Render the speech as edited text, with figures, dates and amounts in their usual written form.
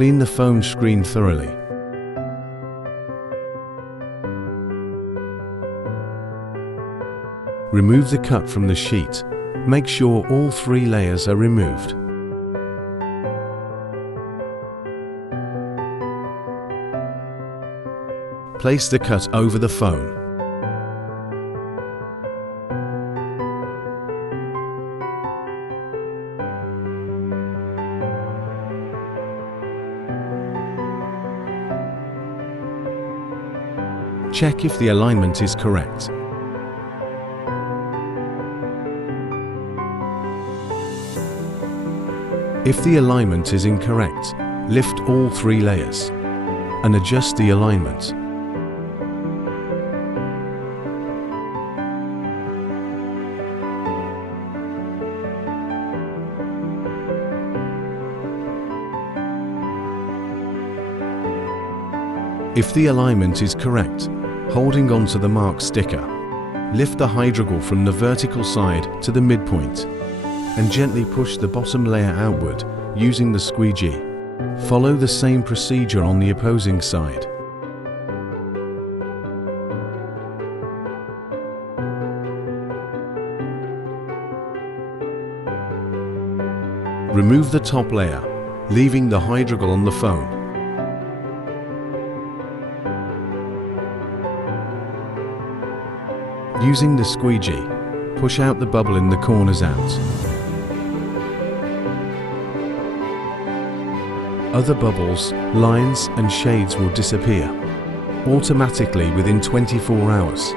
Clean the phone screen thoroughly. Remove the cut from the sheet. Make sure all 3 layers are removed. Place the cut over the phone. Check if the alignment is correct. If the alignment is incorrect, lift all 3 layers and adjust the alignment. If the alignment is correct, holding onto the mark sticker, lift the hydrogel from the vertical side to the midpoint and gently push the bottom layer outward using the squeegee. Follow the same procedure on the opposing side. Remove the top layer, leaving the hydrogel on the phone. Using the squeegee, push out the bubble in the corners out. Other bubbles, lines and shades will disappear automatically within 24 hours.